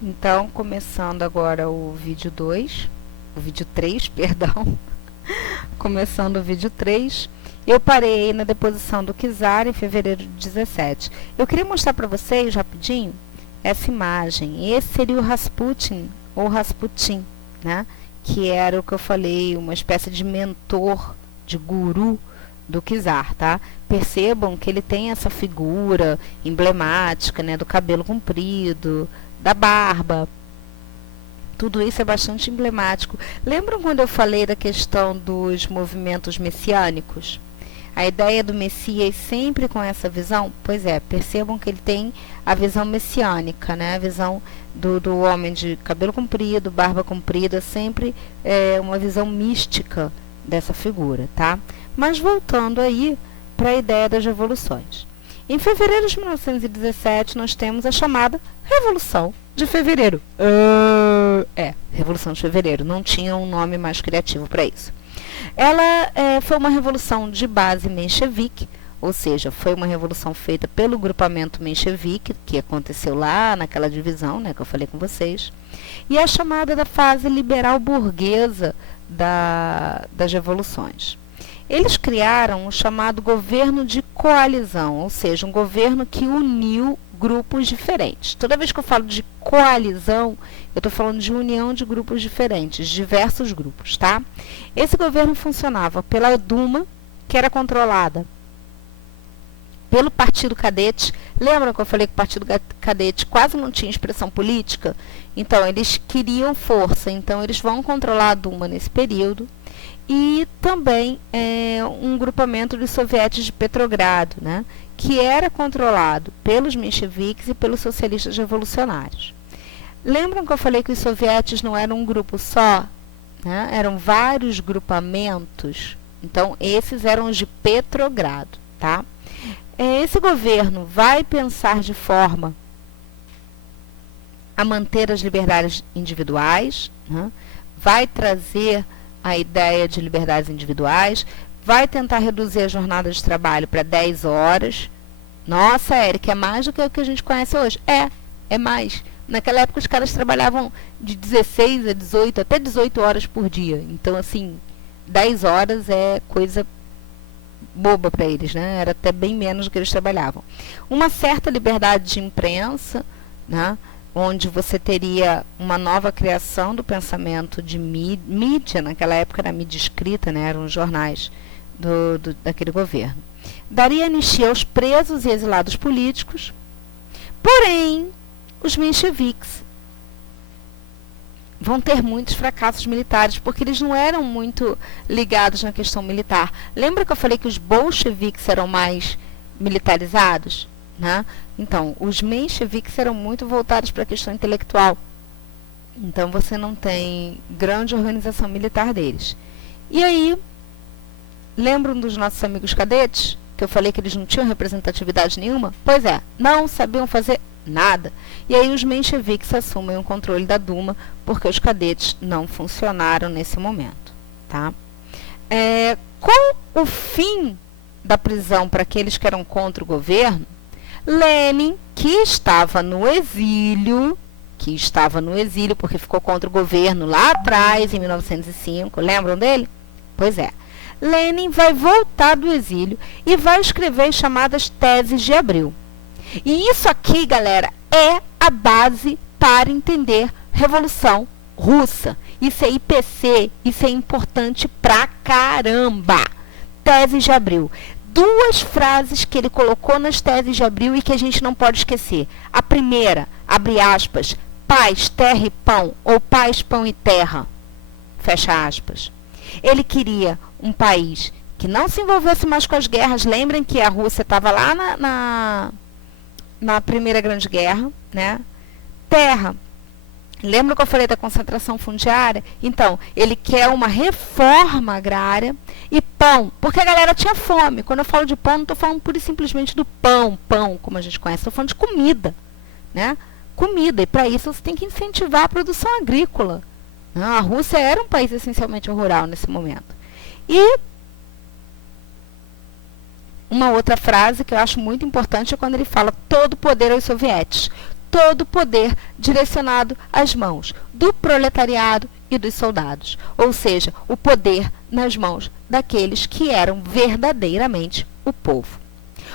Então, começando agora o vídeo 2, o vídeo 3, perdão. Começando o vídeo 3, eu parei na deposição do czar em fevereiro de 17. Eu queria mostrar para vocês, rapidinho, essa imagem. Esse seria o Rasputin, ou Rasputin, né? Que era o que eu falei, uma espécie de mentor, de guru do czar, tá? Percebam que ele tem essa figura emblemática, né? Do cabelo comprido, da barba. Tudo isso é bastante emblemático. Lembram quando eu falei da questão dos movimentos messiânicos? A ideia do Messias sempre com essa visão? Pois é, percebam que ele tem a visão messiânica, né? A visão do homem de cabelo comprido, barba comprida, sempre uma visão mística dessa figura, tá? Mas voltando aí para a ideia das revoluções. Em fevereiro de 1917, nós temos a chamada Revolução de Fevereiro. Revolução de Fevereiro. Não tinha um nome mais criativo para isso. Ela foi uma revolução de base menchevique, ou seja, foi uma revolução feita pelo grupamento menchevique, que aconteceu lá naquela divisão, né, que eu falei com vocês, e é chamada da fase liberal burguesa das revoluções. Eles criaram o chamado governo de coalizão, ou seja, um governo que uniu grupos diferentes. Toda vez que eu falo de coalizão, eu estou falando de união de grupos diferentes, diversos grupos, tá? Esse governo funcionava pela Duma, que era controlada pelo Partido Cadete. Lembram que eu falei que o Partido Cadete quase não tinha expressão política? Então, eles queriam força, então eles vão controlar a Duma nesse período. E também um grupamento de sovietes de Petrogrado, né, que era controlado pelos mencheviques e pelos socialistas revolucionários. Lembram que eu falei que os sovietes não eram um grupo só? Né? Eram vários grupamentos. Então, esses eram os de Petrogrado. Tá? Esse governo vai pensar de forma a manter as liberdades individuais, né? Vai trazer a ideia de liberdades individuais, vai tentar reduzir a jornada de trabalho para 10 horas. Nossa, Érica, é mais do que o que a gente conhece hoje? É mais. Naquela época os caras trabalhavam de 16 a 18, até 18 horas por dia. Então, assim, 10 horas é coisa boba para eles, né? Era até bem menos do que eles trabalhavam. Uma certa liberdade de imprensa, né? Onde você teria uma nova criação do pensamento de mídia, naquela época era mídia escrita, né, eram os jornais daquele governo. Daria anistia aos presos e exilados políticos, porém, os mencheviques vão ter muitos fracassos militares, porque eles não eram muito ligados na questão militar. Lembra que eu falei que os bolcheviques eram mais militarizados? Né? Então, os mencheviques eram muito voltados para a questão intelectual. Então, você não tem grande organização militar deles. E aí, lembram dos nossos amigos cadetes? Que eu falei que eles não tinham representatividade nenhuma? Pois é, não sabiam fazer nada. E aí os mencheviques assumem o controle da Duma, porque os cadetes não funcionaram nesse momento. Tá? Com o fim da prisão para aqueles que eram contra o governo, Lenin, que estava no exílio porque ficou contra o governo lá atrás, em 1905, lembram dele? Pois é. Lenin vai voltar do exílio e vai escrever as chamadas Teses de Abril. E isso aqui, galera, é a base para entender Revolução Russa. Isso é IPC, isso é importante pra caramba. Teses de Abril. Duas frases que ele colocou nas Teses de Abril e que a gente não pode esquecer. A primeira, abre aspas, paz, terra e pão, ou paz, pão e terra, fecha aspas. Ele queria um país que não se envolvesse mais com as guerras. Lembrem que a Rússia estava lá na Primeira Grande Guerra, né? Terra. Lembra que eu falei da concentração fundiária? Então, ele quer uma reforma agrária. E pão, porque a galera tinha fome. Quando eu falo de pão, não estou falando pura e simplesmente do pão, como a gente conhece. Estou falando de comida, né? Comida. E para isso você tem que incentivar a produção agrícola. A Rússia era um país essencialmente rural nesse momento. E uma outra frase que eu acho muito importante é quando ele fala todo poder aos sovietes. todo o poder direcionado às mãos do proletariado e dos soldados, ou seja, o poder nas mãos daqueles que eram verdadeiramente o povo.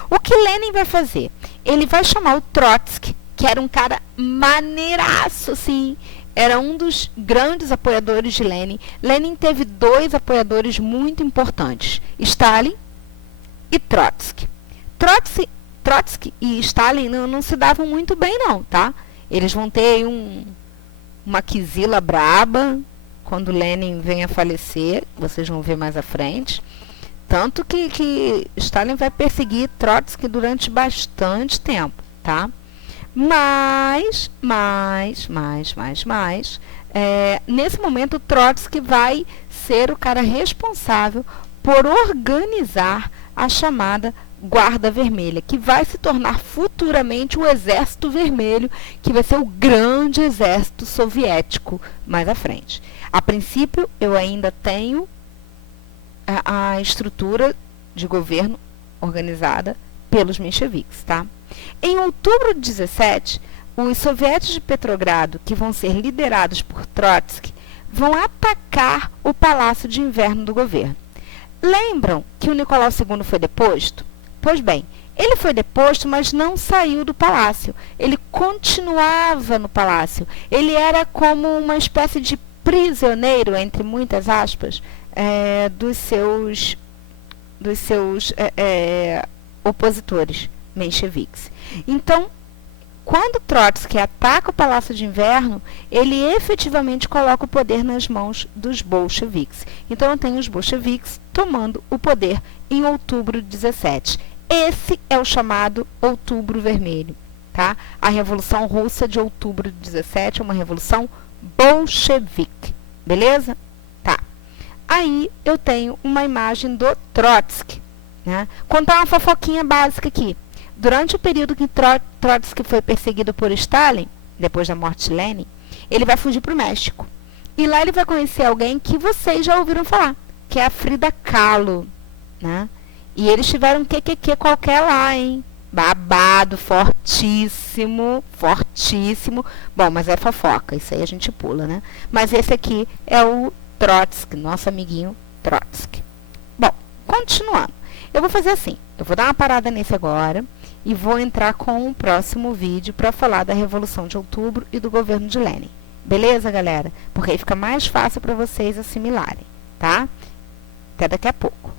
O que Lenin vai fazer? Ele vai chamar o Trotsky, que era um cara maneiraço, sim, era um dos grandes apoiadores de Lenin. Lenin teve 2 apoiadores muito importantes, Stalin e Trotsky. Trotsky e Stalin não se davam muito bem, não, tá? Eles vão ter uma quizila braba quando Lenin venha a falecer, vocês vão ver mais à frente. Tanto que Stalin vai perseguir Trotsky durante bastante tempo, tá? Mas, nesse momento, Trotsky vai ser o cara responsável por organizar a chamada Guarda Vermelha, que vai se tornar futuramente o Exército Vermelho, que vai ser o grande exército soviético mais à frente. A princípio, eu ainda tenho a estrutura de governo organizada pelos mencheviques, tá? Em outubro de 17, os sovietes de Petrogrado, que vão ser liderados por Trotsky, vão atacar o Palácio de Inverno do governo. Lembram que o Nicolau II foi deposto? Pois bem, ele foi deposto, mas não saiu do palácio. Ele continuava no palácio. Ele era como uma espécie de prisioneiro, entre muitas aspas, dos seus opositores mencheviques. Então, quando Trotsky ataca o Palácio de Inverno, ele efetivamente coloca o poder nas mãos dos bolcheviques. Então, eu tenho os bolcheviques tomando o poder em outubro de 17. Esse é o chamado Outubro Vermelho, tá? A Revolução Russa de outubro de 17 é uma revolução bolchevique, beleza? Tá. Aí eu tenho uma imagem do Trotsky, né? Contar uma fofoquinha básica aqui. Durante o período que Trotsky foi perseguido por Stalin, depois da morte de Lenin, ele vai fugir para o México. E lá ele vai conhecer alguém que vocês já ouviram falar, que é a Frida Kahlo, né? E eles tiveram um QQQ qualquer lá, hein? Babado, fortíssimo, fortíssimo. Bom, mas é fofoca, isso aí a gente pula, né? Mas esse aqui é o Trotsky, nosso amiguinho Trotsky. Bom, continuando. Eu vou fazer assim, eu vou dar uma parada nesse agora e vou entrar com o próximo vídeo para falar da Revolução de Outubro e do governo de Lenin. Beleza, galera? Porque aí fica mais fácil para vocês assimilarem, tá? Até daqui a pouco.